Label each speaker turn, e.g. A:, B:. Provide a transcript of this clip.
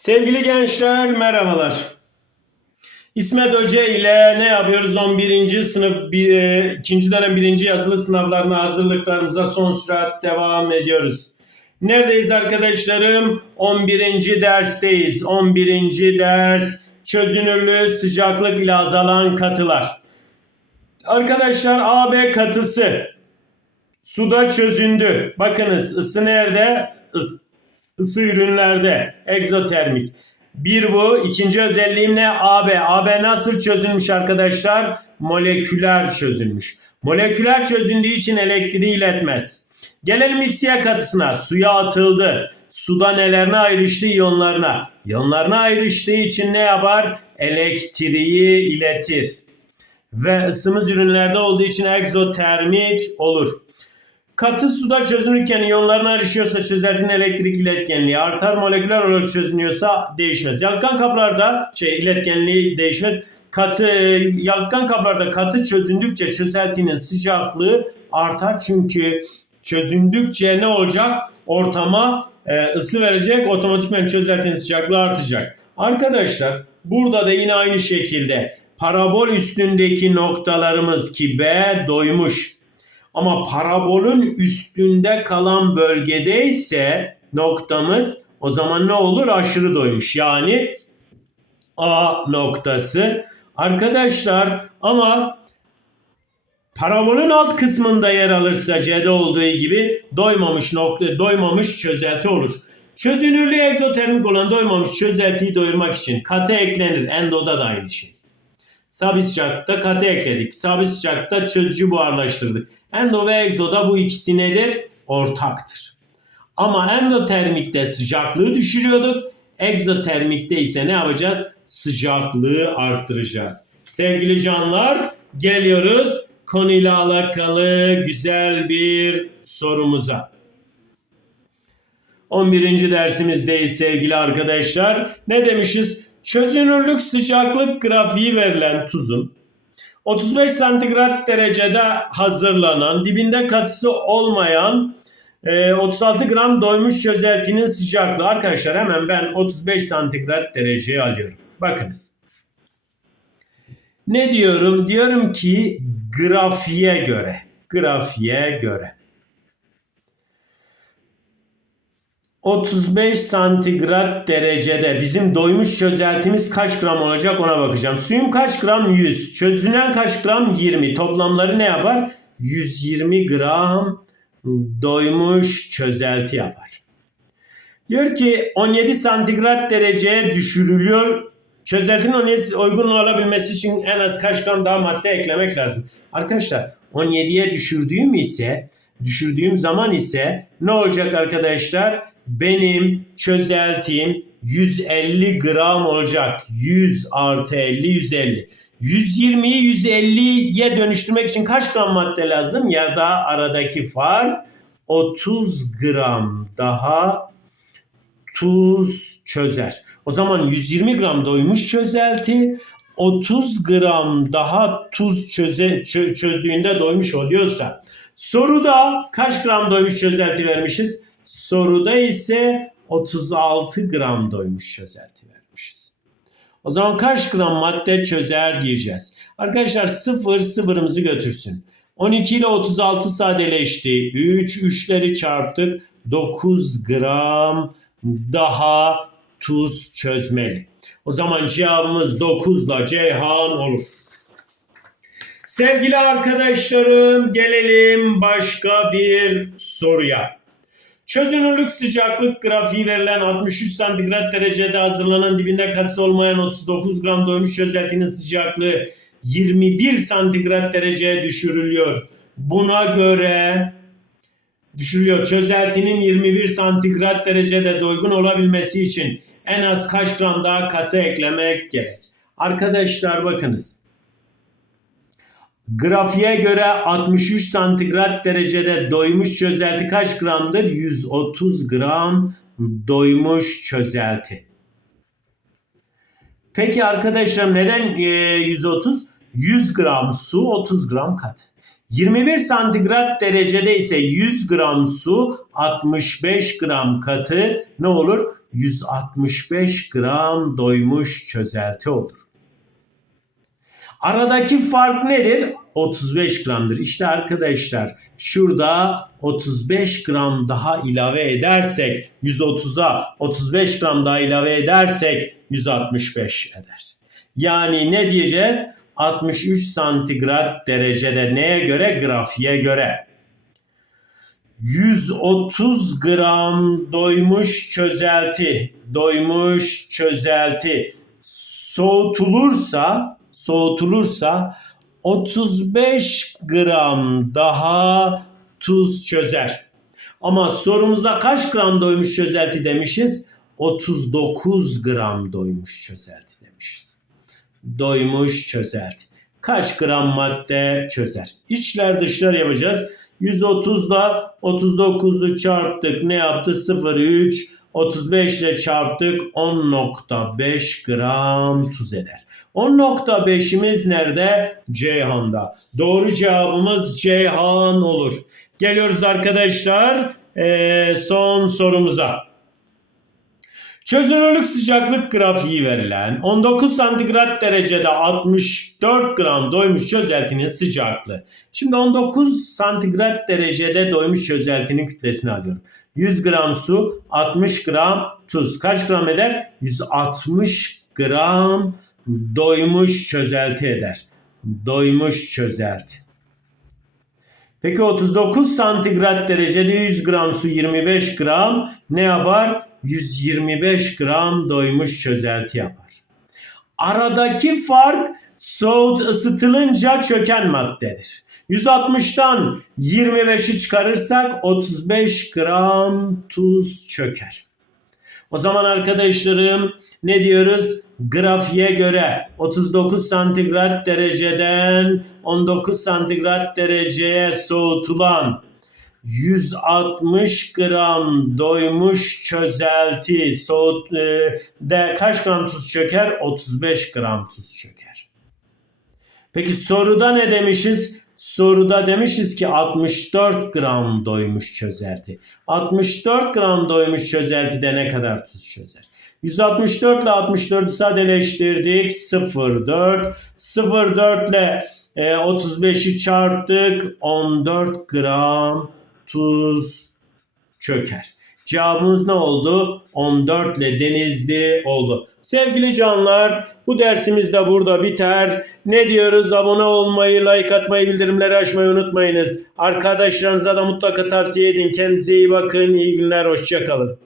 A: Sevgili gençler merhabalar. İsmet Hoca ile ne yapıyoruz? 11. sınıf 2. dönem 1. yazılı sınavlarına hazırlıklarımıza son sürat devam ediyoruz. Neredeyiz arkadaşlarım? 11. dersteyiz. 11. ders çözünürlüğü sıcaklık ile azalan katılar. Arkadaşlar AB katısı suda çözündü. Bakınız ısı nerede? Isı ürünlerde egzotermik. Bir bu. İkinci özelliğim ne? AB. AB nasıl çözülmüş arkadaşlar? Moleküler çözülmüş. Moleküler çözündüğü için elektriği iletmez. Gelelim XY katısına. Suya atıldı. Suda nelerine ayrıştı? İyonlarına. İyonlarına ayrıştığı için ne yapar? Elektriği iletir. Ve ısımız ürünlerde olduğu için egzotermik olur. Katı suda çözünürken iyonlarına ayrışıyorsa çözeltinin elektrik iletkenliği artar. Moleküler olarak çözünüyorsa değişmez. Yalıtkan kaplarda şey iletkenliği değişmez. Katı yalıtkan kaplarda katı çözündükçe çözeltinin sıcaklığı artar. Çünkü çözündükçe ne olacak? Ortama e, ısı verecek. Otomatikman çözeltinin sıcaklığı artacak. Arkadaşlar burada da yine aynı şekilde parabol üstündeki noktalarımız ki B doymuş. Ama parabolün üstünde kalan bölgede ise noktamız o zaman ne olur? Aşırı doymuş. Yani A noktası. Arkadaşlar ama parabolün alt kısmında yer alırsa C'de olduğu gibi doymamış nokta doymamış çözelti olur. Çözünürlüğü egzotermik olan doymamış çözeltiyi doyurmak için katı eklenir. Endoda da aynı şey. Sabit sıcaklıkta katı ekledik. Sabit sıcaklıkta çözücü buharlaştırdık. Endo ve egzoda bu ikisi nedir? Ortaktır. Ama endotermikte sıcaklığı düşürüyorduk. Egzotermikte ise ne yapacağız? Sıcaklığı arttıracağız. Sevgili canlar geliyoruz konuyla alakalı güzel bir sorumuza. 11. dersimizdeyiz sevgili arkadaşlar. Ne demişiz? Çözünürlük sıcaklık grafiği verilen tuzun 35 santigrat derecede hazırlanan dibinde katısı olmayan e, 36 gram doymuş çözeltinin sıcaklığı. Arkadaşlar hemen ben 35 santigrat dereceye alıyorum. Bakınız. Ne diyorum? Diyorum ki grafiğe göre. Grafiğe göre. 35 santigrat derecede bizim doymuş çözeltimiz kaç gram olacak ona bakacağım. Suyum kaç gram? 100. Çözünen kaç gram? 20. Toplamları ne yapar? 120 gram doymuş çözelti yapar. Diyor ki 17 santigrat dereceye düşürülüyor. Çözeltinin 17 uygun olabilmesi için en az kaç gram daha madde eklemek lazım. Arkadaşlar 17'ye düşürdüğüm ise düşürdüğüm zaman ise ne olacak arkadaşlar? Benim çözeltim 150 gram olacak. 100 artı 50 150. 120'yi 150'ye dönüştürmek için kaç gram madde lazım? Ya da aradaki fark 30 gram daha tuz çözer. O zaman 120 gram doymuş çözelti 30 gram daha tuz çöze, çö- çözdüğünde doymuş oluyorsa soruda kaç gram doymuş çözelti vermişiz? Soruda ise 36 gram doymuş çözelti vermişiz. O zaman kaç gram madde çözer diyeceğiz. Arkadaşlar 0 sıfırımızı götürsün. 12 ile 36 sadeleşti. 3 3'leri çarptık. 9 gram daha tuz çözmeli. O zaman cevabımız 9 ile Ceyhan olur. Sevgili arkadaşlarım gelelim başka bir soruya. Çözünürlük sıcaklık grafiği verilen 63 santigrat derecede hazırlanan dibinde katısı olmayan 39 gram doymuş çözeltinin sıcaklığı 21 santigrat dereceye düşürülüyor. Buna göre düşürülüyor. Çözeltinin 21 santigrat derecede doygun olabilmesi için en az kaç gram daha katı eklemek gerek. Arkadaşlar bakınız. Grafiğe göre 63 santigrat derecede doymuş çözelti kaç gramdır? 130 gram doymuş çözelti. Peki arkadaşlar neden e, 130? 100 gram su 30 gram kat. 21 santigrat derecede ise 100 gram su 65 gram katı ne olur? 165 gram doymuş çözelti olur. Aradaki fark nedir? 35 gramdır. İşte arkadaşlar şurada 35 gram daha ilave edersek 130'a 35 gram daha ilave edersek 165 eder. Yani ne diyeceğiz? 63 santigrat derecede neye göre? Grafiğe göre. 130 gram doymuş çözelti, doymuş çözelti soğutulursa, soğutulursa 35 gram daha tuz çözer. Ama sorumuzda kaç gram doymuş çözelti demişiz? 39 gram doymuş çözelti demişiz. Doymuş çözelti. Kaç gram madde çözer? İçler dışlar yapacağız. 130 ile 39'u çarptık. Ne yaptı? 0,3. 35 ile çarptık. 10.5 gram tuz eder. 10.5'imiz nerede? Ceyhan'da. Doğru cevabımız Ceyhan olur. Geliyoruz arkadaşlar eee, son sorumuza. Çözünürlük sıcaklık grafiği verilen 19 santigrat derecede 64 gram doymuş çözeltinin sıcaklığı. Şimdi 19 santigrat derecede doymuş çözeltinin kütlesini alıyorum. 100 gram su, 60 gram tuz. Kaç gram eder? 160 gram doymuş çözelti eder. Doymuş çözelti. Peki 39 santigrat derecede 100 gram su 25 gram ne yapar? 125 gram doymuş çözelti yapar. Aradaki fark soğut ısıtılınca çöken maddedir. 160'tan 25'i çıkarırsak 35 gram tuz çöker. O zaman arkadaşlarım ne diyoruz? Grafiğe göre 39 santigrat dereceden 19 santigrat dereceye soğutulan 160 gram doymuş çözelti soğut e, de kaç gram tuz çöker? 35 gram tuz çöker. Peki soruda ne demişiz? Soruda demişiz ki 64 gram doymuş çözelti. 64 gram doymuş çözeltide ne kadar tuz çözer? 164 ile 64'ü sadeleştirdik. 0,4. 0,4 ile e, 35'i çarptık. 14 gram tuz çöker. Cevabımız ne oldu? 14 ile Denizli oldu. Sevgili canlar bu dersimiz de burada biter. Ne diyoruz? Abone olmayı, like atmayı, bildirimleri açmayı unutmayınız. Arkadaşlarınıza da mutlaka tavsiye edin. Kendinize iyi bakın. İyi günler. Hoşçakalın.